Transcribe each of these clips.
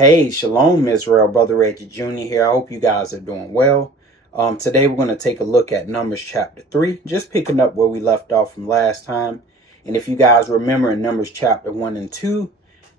Hey, Shalom Israel, Brother Reggie Jr. here. I hope you guys are doing well. Today we're going to take a look at Numbers chapter 3, just picking up where we left off from last time. And if you guys remember in Numbers chapter 1 and 2,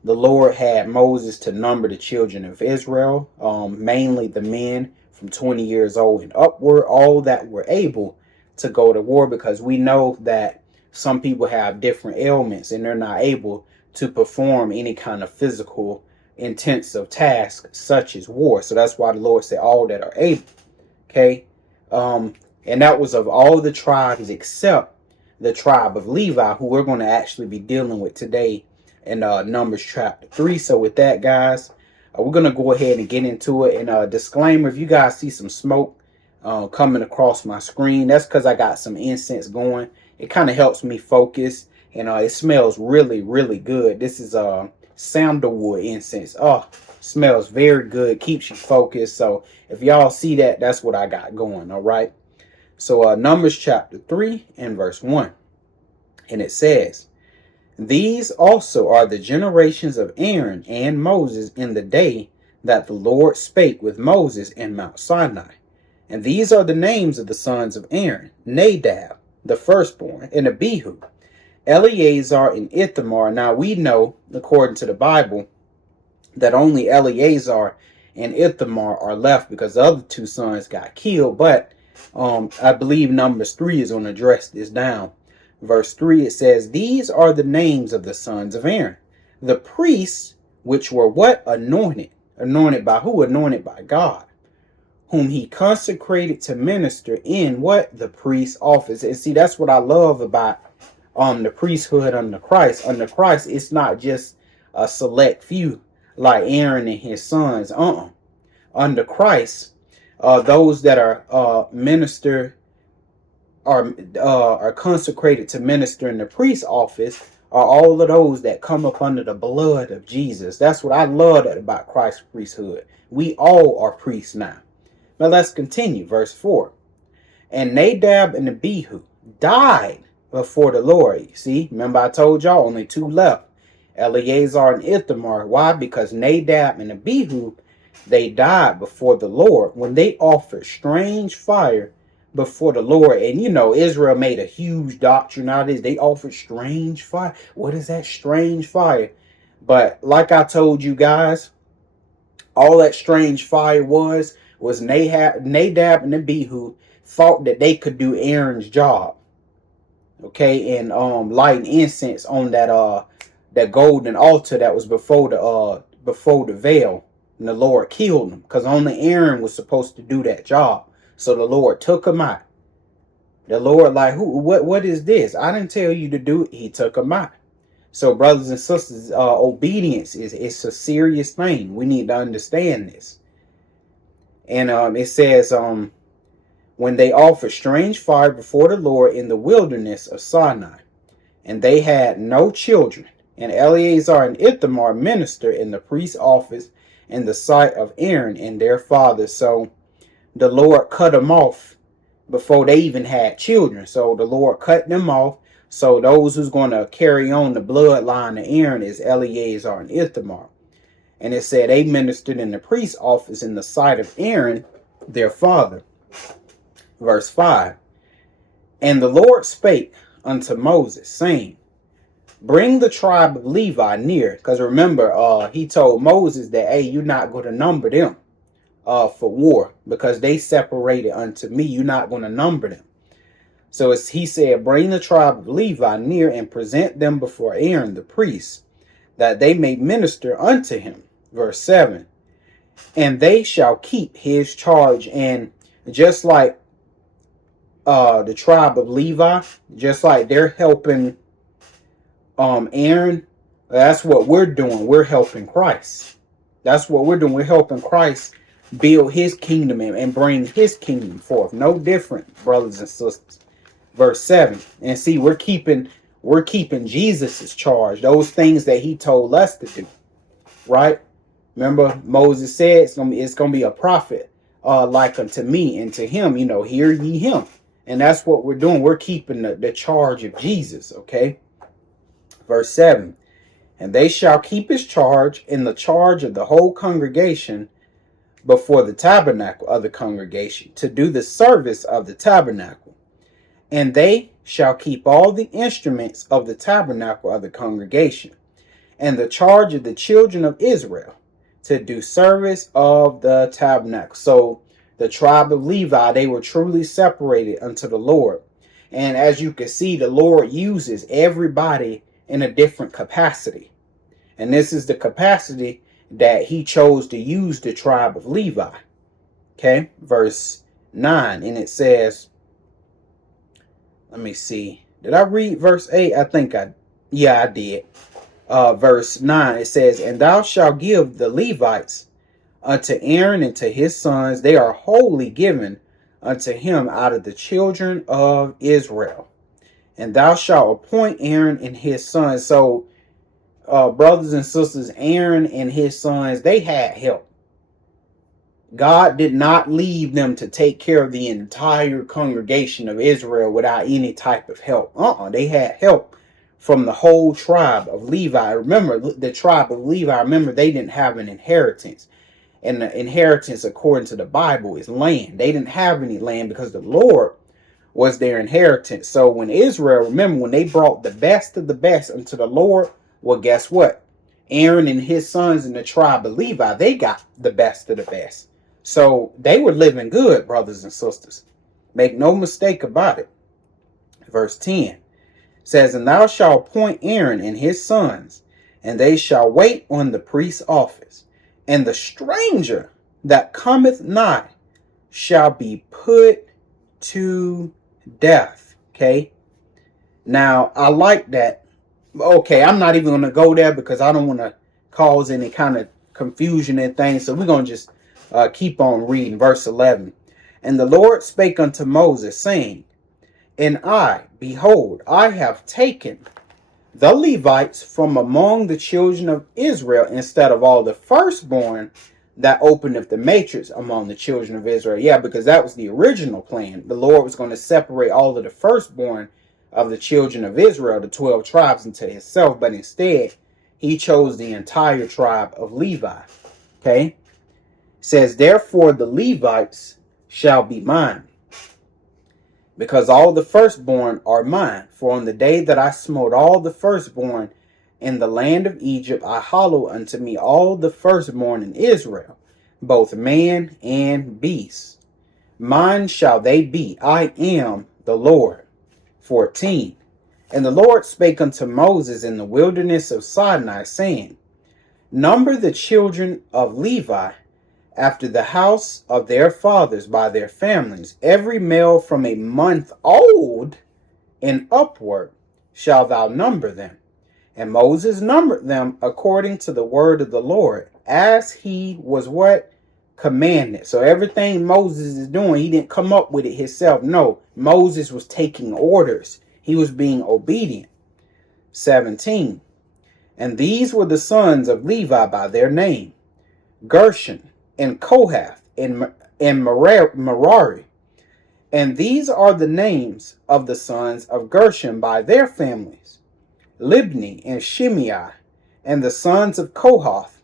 the Lord had Moses to number the children of Israel, mainly the men from 20 years old and upward, all that were able to go to war, because we know that some people have different ailments and they're not able to perform any kind of physical intensive task such as war. So that's why the Lord said all that are able. Okay. And that was of all the tribes except the tribe of Levi, who we're going to actually be dealing with today in Numbers chapter 3. So with that, guys, we're going to go ahead and get into it. And disclaimer, if you guys see some smoke coming across my screen, that's because I got some incense going. It kind of helps me focus, and it smells really, really good. This is sandalwood incense. Oh, smells very good, keeps you focused. So if y'all see that, that's what I got going. All right. So Numbers chapter 3 and verse 1. And it says, "These also are the generations of Aaron and Moses in the day that the Lord spake with Moses in Mount Sinai. And these are the names of the sons of Aaron: Nadab, the firstborn, and Abihu, Eleazar, and Ithamar." Now we know, according to the Bible, that only Eleazar and Ithamar are left because the other two sons got killed. But I believe Numbers 3 is going to address this down. Verse 3, it says, "These are the names of the sons of Aaron, the priests, which were" what? Anointed. Anointed by who? Anointed by God, whom he consecrated to minister in what? The priest's office. And see, that's what I love about the priesthood under Christ. Under Christ, it's not just a select few like Aaron and his sons. Under Christ, those that are minister are consecrated to minister in the priest's office are all of those that come up under the blood of Jesus. That's what I love about Christ's priesthood. We all are priests now. Now let's continue. Verse 4. "And Nadab and Abihu died before the Lord." See, remember I told y'all only two left, Eleazar and Ithamar. Why? Because Nadab and Abihu, they died before the Lord when they offered strange fire before the Lord. And you know, Israel made a huge doctrine out of this. They offered strange fire. What is that strange fire? But like I told you guys, all that strange fire was Nadab and Abihu thought that they could do Aaron's job. Okay, and lighting incense on that golden altar that was before the veil, and the Lord killed them because only Aaron was supposed to do that job. So the Lord took him out. The Lord, like, what is this? I didn't tell you to do it. He took him out. So brothers and sisters, obedience it's a serious thing. We need to understand this. And it says, "When they offered strange fire before the Lord in the wilderness of Sinai, and they had no children, and Eleazar and Ithamar ministered in the priest's office in the sight of Aaron and their father." So the Lord cut them off before they even had children. So the Lord cut them off. So those who's going to carry on the bloodline of Aaron is Eleazar and Ithamar. And it said they ministered in the priest's office in the sight of Aaron, their father. Verse 5. "And the Lord spake unto Moses, saying, Bring the tribe of Levi near." Because remember, he told Moses that, hey, you're not going to number them for war because they separated unto me. You're not going to number them. So he said, "Bring the tribe of Levi near and present them before Aaron the priest, that they may minister unto him." Verse 7. "And they shall keep his charge." And just like the tribe of Levi, just like they're helping Aaron, that's what we're doing. We're helping Christ. That's what we're doing. We're helping Christ build his kingdom and bring his kingdom forth. No different, brothers and sisters. Verse 7. And see, we're keeping Jesus's charge, those things that he told us to do. Right? Remember, Moses said it's gonna be a prophet like unto me, and to him, hear ye him. And that's what we're doing. We're keeping the charge of Jesus. Okay. Verse 7. And they shall keep his charge in the charge of the whole congregation before the tabernacle of the congregation, to do the service of the tabernacle. And they shall keep all the instruments of the tabernacle of the congregation, and the charge of the children of Israel, to do service of the tabernacle. So the tribe of Levi, they were truly separated unto the Lord. And as you can see, the Lord uses everybody in a different capacity. And this is the capacity that he chose to use the tribe of Levi. Okay, verse 9. And it says, let me see. Did I read verse 8? I did. Verse 9, it says, and thou shalt give the Levites unto Aaron and to his sons. They are wholly given unto him out of the children of Israel. And thou shalt appoint Aaron and his sons. So, brothers and sisters, Aaron and his sons, they had help. God did not leave them to take care of the entire congregation of Israel without any type of help. They had help from the whole tribe of Levi. Remember, the tribe of Levi, remember, they didn't have an inheritance. And the inheritance, according to the Bible, is land. They didn't have any land because the Lord was their inheritance. So when Israel, remember, when they brought the best of the best unto the Lord, well, guess what? Aaron and his sons in the tribe of Levi, they got the best of the best. So they were living good, brothers and sisters. Make no mistake about it. Verse 10 says, and thou shalt appoint Aaron and his sons, and they shall wait on the priest's office. And the stranger that cometh nigh shall be put to death. Okay. Now, I like that. Okay, I'm not even going to go there because I don't want to cause any kind of confusion and things. So we're going to just keep on reading. Verse 11. And the Lord spake unto Moses, saying, and I, behold, I have taken the Levites from among the children of Israel, instead of all the firstborn that openeth the matrix among the children of Israel. Yeah, because that was the original plan. The Lord was going to separate all of the firstborn of the children of Israel, the 12 tribes, into himself. But instead, he chose the entire tribe of Levi. Okay. It says, therefore the Levites shall be mine, because all the firstborn are mine. For on the day that I smote all the firstborn in the land of Egypt, I hallow unto me all the firstborn in Israel, both man and beast. Mine shall they be. I am the Lord. 14. And the Lord spake unto Moses in the wilderness of Sinai, saying, number the children of Levi after the house of their fathers by their families, every male from a month old and upward shalt thou number them. And Moses numbered them according to the word of the Lord, as he was what? Commanded. So everything Moses is doing, he didn't come up with it himself. No, Moses was taking orders. He was being obedient. 17. And these were the sons of Levi by their name, Gershon, and Kohath, and Merari. And these are the names of the sons of Gershon by their families, Libni and Shimei. And the sons of Kohath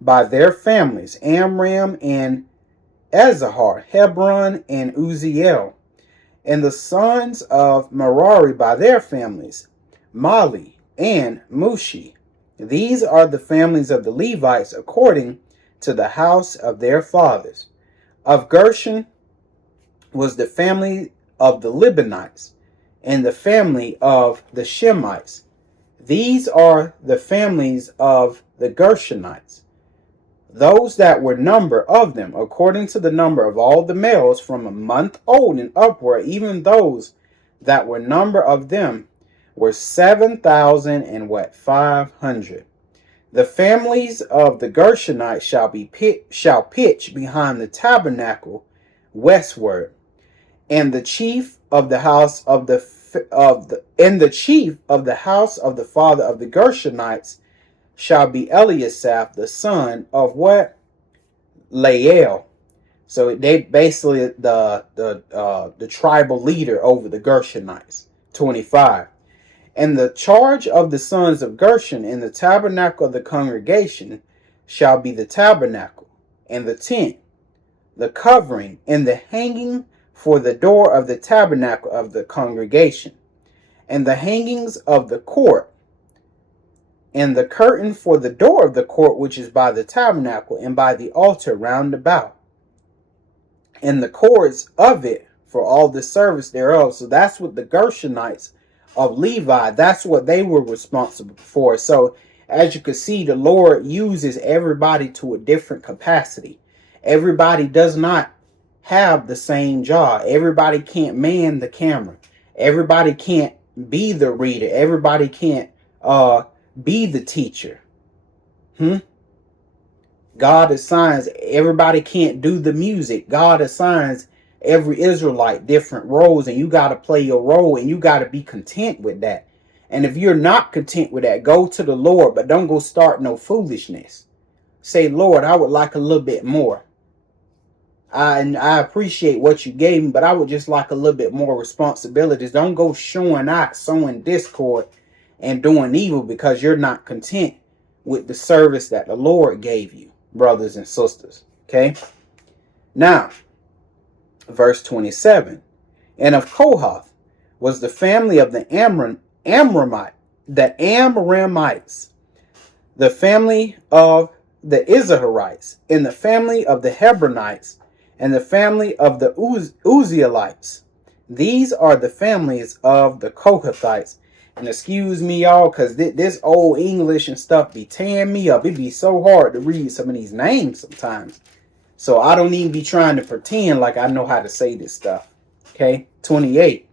by their families, Amram and Azahar, Hebron and Uzziel. And the sons of Merari by their families, Mali and Mushi. These are the families of the Levites according to the house of their fathers. Of Gershon was the family of the Libanites, and the family of the Shemites. These are the families of the Gershonites. Those that were number of them, according to the number of all the males from a month old and upward, even those that were number of them, were 7,000 and 500. The families of the Gershonites shall pitch behind the tabernacle westward, and the chief of the house of the house of the father of the Gershonites shall be Eliasaph, the son of what? Lael. So they basically the tribal leader over the Gershonites. 25. And the charge of the sons of Gershon in the tabernacle of the congregation shall be the tabernacle, and the tent, the covering, and the hanging for the door of the tabernacle of the congregation, and the hangings of the court, and the curtain for the door of the court which is by the tabernacle, and by the altar round about, and the cords of it for all the service thereof. So that's what the Gershonites of Levi, that's what they were responsible for. So as you can see, the Lord uses everybody to a different capacity. Everybody does not have the same job. Everybody can't man the camera. Everybody can't be the reader. Everybody can't be the teacher. God assigns, everybody can't do the music. God assigns every Israelite different roles, and you got to play your role, and you got to be content with that. And if you're not content with that, go to the Lord, but don't go start no foolishness. Say, Lord, I would like a little bit more. I appreciate what you gave me, but I would just like a little bit more responsibilities. Don't go showing out, sowing discord, and doing evil because you're not content with the service that the Lord gave you, brothers and sisters. Okay. Now, verse 27. And of Kohath was the family of the Amramites, the family of the Izharites, and the family of the Hebronites, and the family of the Uzzielites. These are the families of the Kohathites. And excuse me, y'all, because this old English and stuff be tearing me up. It be so hard to read some of these names sometimes. So I don't even be trying to pretend like I know how to say this stuff. Okay, 28.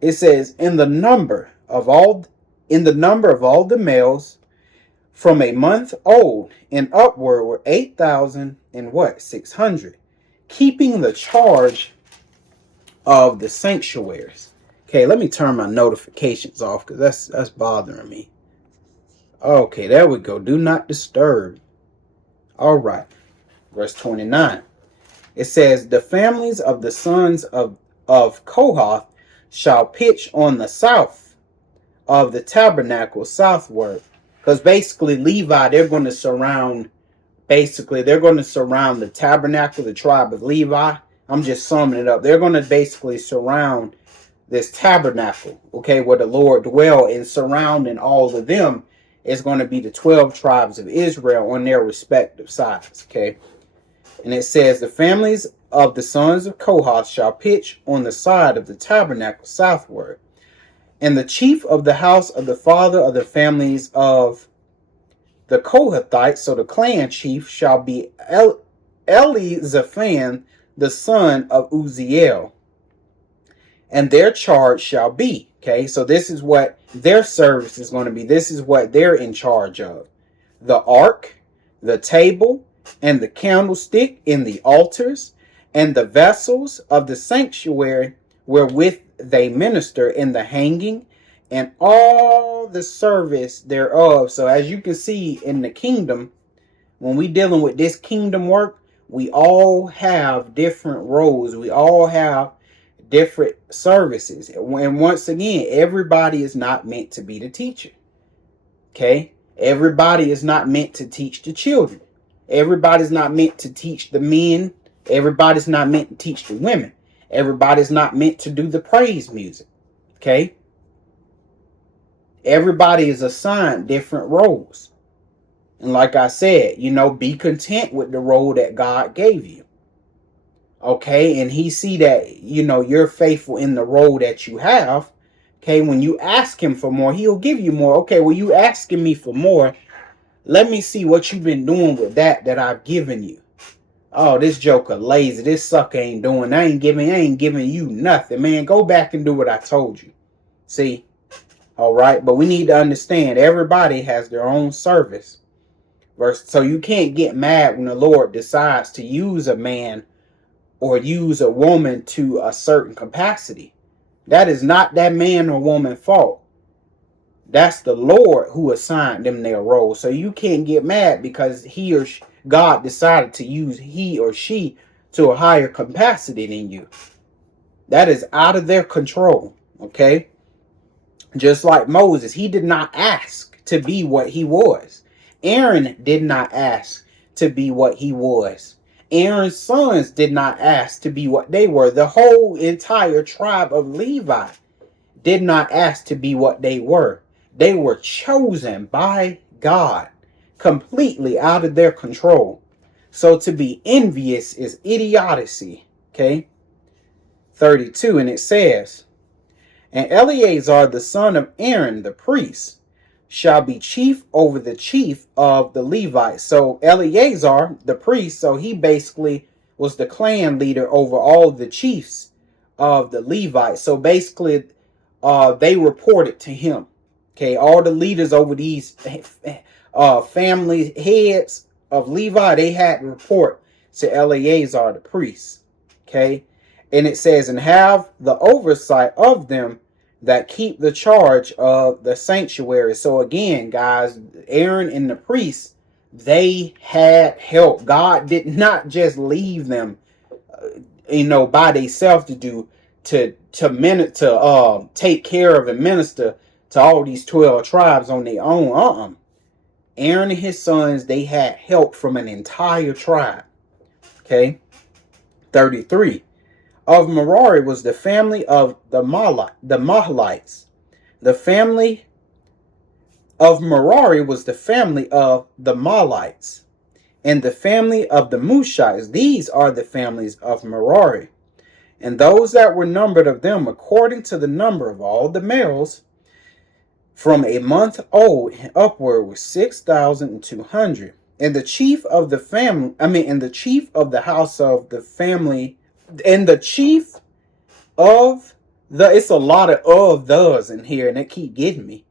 It says, in the number of all the males from a month old and upward were 8,000 and what? 600, keeping the charge of the sanctuaries. Okay, let me turn my notifications off because that's bothering me. Okay, there we go. Do not disturb. All right. Verse 29. It says, the families of the sons of Kohath shall pitch on the south of the tabernacle southward. Because basically Levi, they're going to surround the tabernacle, the tribe of Levi. I'm just summing it up. They're going to basically surround this tabernacle, okay, where the Lord dwell, and surrounding all of them is going to be the 12 tribes of Israel on their respective sides, okay. And it says, the families of the sons of Kohath shall pitch on the side of the tabernacle southward. And the chief of the house of the father of the families of the Kohathites, so the clan chief, shall be Elizaphan, the son of Uzziel. And their charge shall be, okay, so this is what their service is going to be. This is what they're in charge of. The ark, the table, and the candlestick in the altars, and the vessels of the sanctuary wherewith they minister, in the hanging, and all the service thereof. So as you can see in the kingdom, when we dealing with this kingdom work, we all have different roles. We all have different services. And once again, everybody is not meant to be the teacher. Okay? Everybody is not meant to teach the children. Everybody's not meant to teach the men. Everybody's not meant to teach the women. Everybody's not meant to do the praise music. Okay? Everybody is assigned different roles. And like I said, be content with the role that God gave you. Okay, and he see that, you're faithful in the role that you have. Okay, when you ask him for more, he'll give you more. Okay, well, you asking me for more. Let me see what you've been doing with that I've given you. Oh, this joker lazy. This sucker ain't doing. I ain't giving you nothing, man. Go back and do what I told you. See? All right, but we need to understand everybody has their own service. So you can't get mad when the Lord decides to use a man or use a woman to a certain capacity. That is not that man or woman's fault. That's the Lord who assigned them their role. So you can't get mad because God decided to use he or she to a higher capacity than you. That is out of their control. Okay. Just like Moses, he did not ask to be what he was. Aaron did not ask to be what he was. Aaron's sons did not ask to be what they were. The whole entire tribe of Levi did not ask to be what they were. They were chosen by God, completely out of their control. So to be envious is idiocy. Okay. 32, and it says, and Eleazar the son of Aaron the priest shall be chief over the chief of the Levites. So Eleazar the priest, so he basically was the clan leader over all the chiefs of the Levites. So basically they reported to him. Okay, all the leaders over these family heads of Levi, they had to report to Eleazar the priest. Okay, and it says, and have the oversight of them that keep the charge of the sanctuary. So again, guys, Aaron and the priests, they had help. God did not just leave them, by themselves to take care of and minister to all these 12 tribes on their own. Aaron and his sons, they had help from an entire tribe. Okay. 33. Of Merari was the family of the Mahalites. The family of Merari was the family of the Mahalites. And the family of the Mushites. These are the families of Merari. And those that were numbered of them, according to the number of all the males, from a month old and upward, was 6,200. And the chief of the family, and the chief of the house of the family, and the chief of the, it's a lot of those in here, and it keep getting me.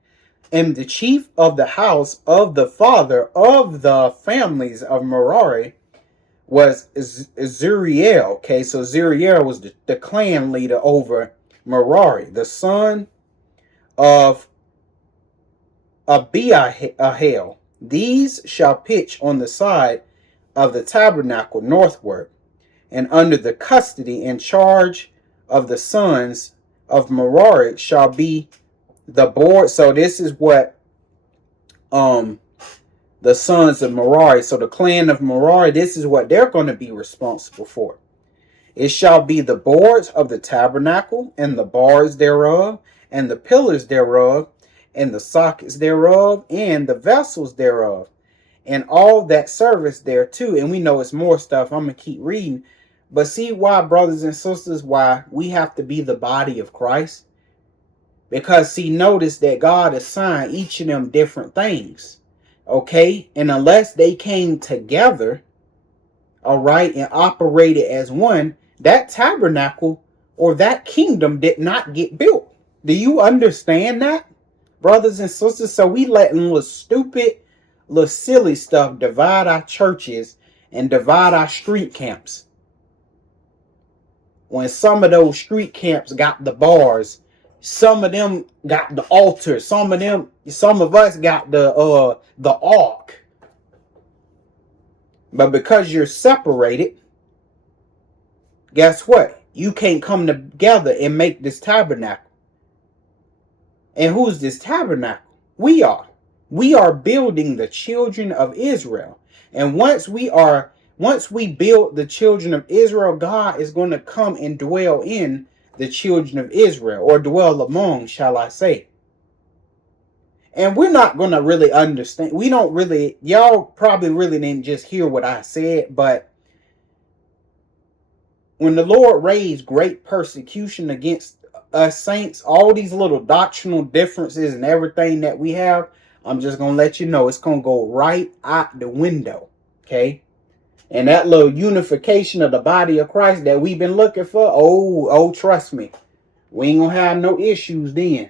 And the chief of the house of the father of the families of Merari was Zuriel. Okay, so Zuriel was the clan leader over Merari, the son of Abiahel. These shall pitch on the side of the tabernacle northward, and under the custody and charge of the sons of Merari shall be the board. So this is what the sons of Merari, so the clan of Merari, this is what they're going to be responsible for. It shall be the boards of the tabernacle, and the bars thereof, and the pillars thereof, and the sockets thereof, and the vessels thereof, and all that service thereto. And we know it's more stuff. I'm going to keep reading. But see why, brothers and sisters, why we have to be the body of Christ? Because see, notice that God assigned each of them different things. Okay? And unless they came together, all right, and operated as one, that tabernacle or that kingdom did not get built. Do you understand that, brothers and sisters? So we letting little stupid, little silly stuff divide our churches and divide our street camps. When some of those street camps got the bars, some of them got the altar, some of us got the ark. But because you're separated, guess what? You can't come together and make this tabernacle. And who's this tabernacle? We are. We are building the children of Israel. And once we build the children of Israel, God is going to come and dwell in the children of Israel, or dwell among, shall I say. And we're not going to really understand. Y'all probably really didn't just hear what I said, but when the Lord raised great persecution against us saints, all these little doctrinal differences and everything that we have, I'm just going to let you know, it's going to go right out the window. Okay? And that little unification of the body of Christ that we've been looking for, oh, trust me, we ain't going to have no issues then.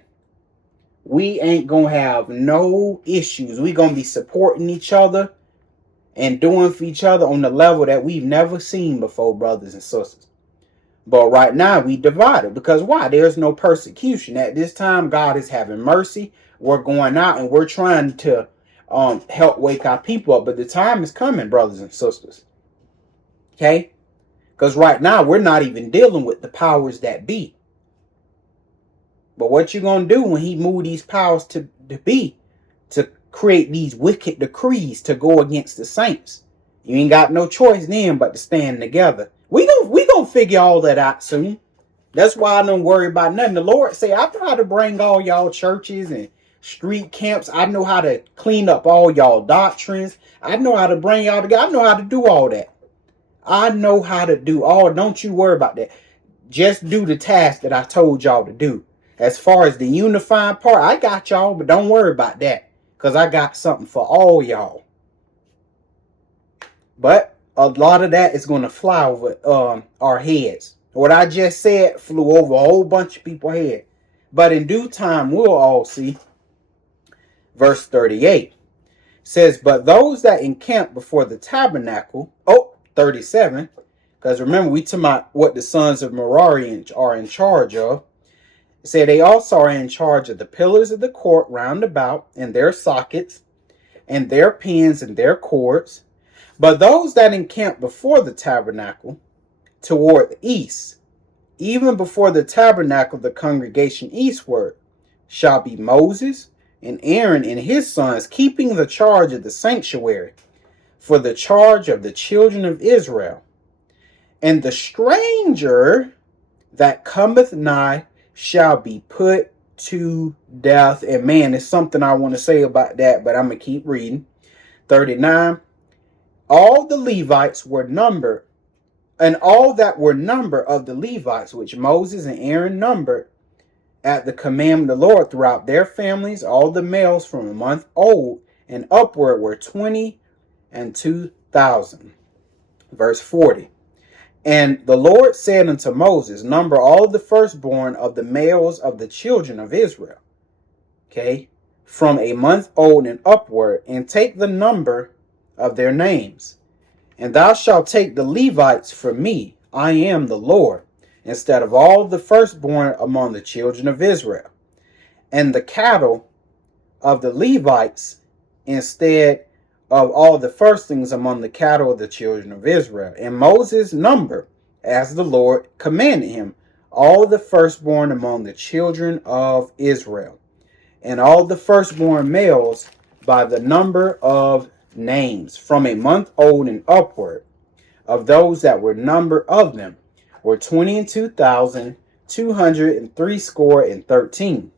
We ain't going to have no issues. We're going to be supporting each other and doing for each other on the level that we've never seen before, brothers and sisters. But right now, we divided. Because why? There's no persecution. At this time, God is having mercy. We're going out and we're trying to help wake our people up. But the time is coming, brothers and sisters. Okay? Because right now, we're not even dealing with the powers that be. But what you gonna do when he move these powers to create these wicked decrees to go against the saints? You ain't got no choice then but to stand together. We gonna figure all that out soon. That's why I don't worry about nothing. The Lord say, I know how to bring all y'all churches and street camps. I know how to clean up all y'all doctrines. I know how to bring y'all together. I know how to do all that. I know how to do all. Don't you worry about that. Just do the task that I told y'all to do. As far as the unifying part, I got y'all, but don't worry about that. Because I got something for all y'all. But a lot of that is going to fly over our heads. What I just said flew over a whole bunch of people's head. But in due time, we'll all see. Verse 38 says, but those that encamp before the tabernacle, 37, because remember, we talking about what the sons of Merari are in charge of. It said they also are in charge of the pillars of the court round about, and their sockets, and their pins, and their cords. But those that encamp before the tabernacle, toward the east, even before the tabernacle of the congregation eastward, shall be Moses and Aaron and his sons, keeping the charge of the sanctuary, for the charge of the children of Israel. And the stranger that cometh nigh shall be put to death. And man, there's something I want to say about that, but I'm going to keep reading. 39. All the Levites were numbered, and all that were numbered of the Levites, which Moses and Aaron numbered at the commandment of the Lord throughout their families, all the males from a month old and upward were 22,000. Verse 40. And the Lord said unto Moses, number all the firstborn of the males of the children of Israel, okay, from a month old and upward, and take the number of their names. And thou shalt take the Levites for me, I am the Lord, instead of all the firstborn among the children of Israel, and the cattle of the Levites instead of all the firstlings among the cattle of the children of Israel. And Moses numbered, as the Lord commanded him, all the firstborn among the children of Israel, and all the firstborn males by the number of names, from a month old and upward, of those that were numbered of them, were 22,213.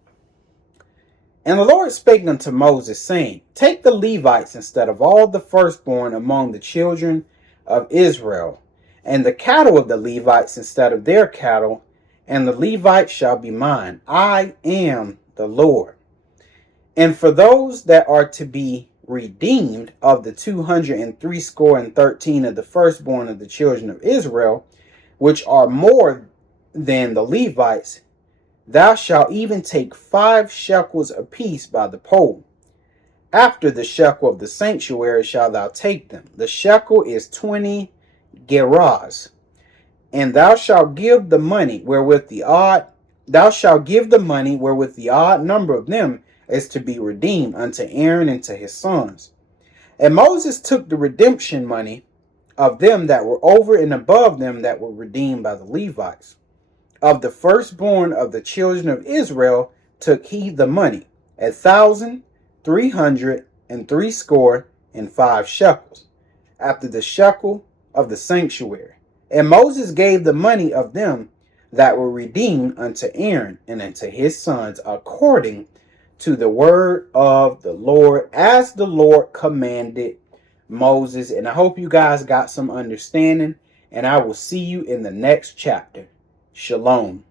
And the Lord spake unto Moses, saying, take the Levites instead of all the firstborn among the children of Israel, and the cattle of the Levites instead of their cattle, and the Levites shall be mine. I am the Lord. And for those that are to be redeemed of the 213 of the firstborn of the children of Israel, which are more than the Levites, thou shalt even take 5 shekels apiece by the pole. After the shekel of the sanctuary shalt thou take them. The shekel is 20 gerahs. And thou shalt give the money wherewith the odd number of them is to be redeemed unto Aaron and to his sons. And Moses took the redemption money of them that were over and above them that were redeemed by the Levites. Of the firstborn of the children of Israel took he the money, 1,365 shekels, after the shekel of the sanctuary. And Moses gave the money of them that were redeemed unto Aaron and unto his sons, according to the word of the Lord, as the Lord commanded Moses. And I hope you guys got some understanding, and I will see you in the next chapter. Shalom.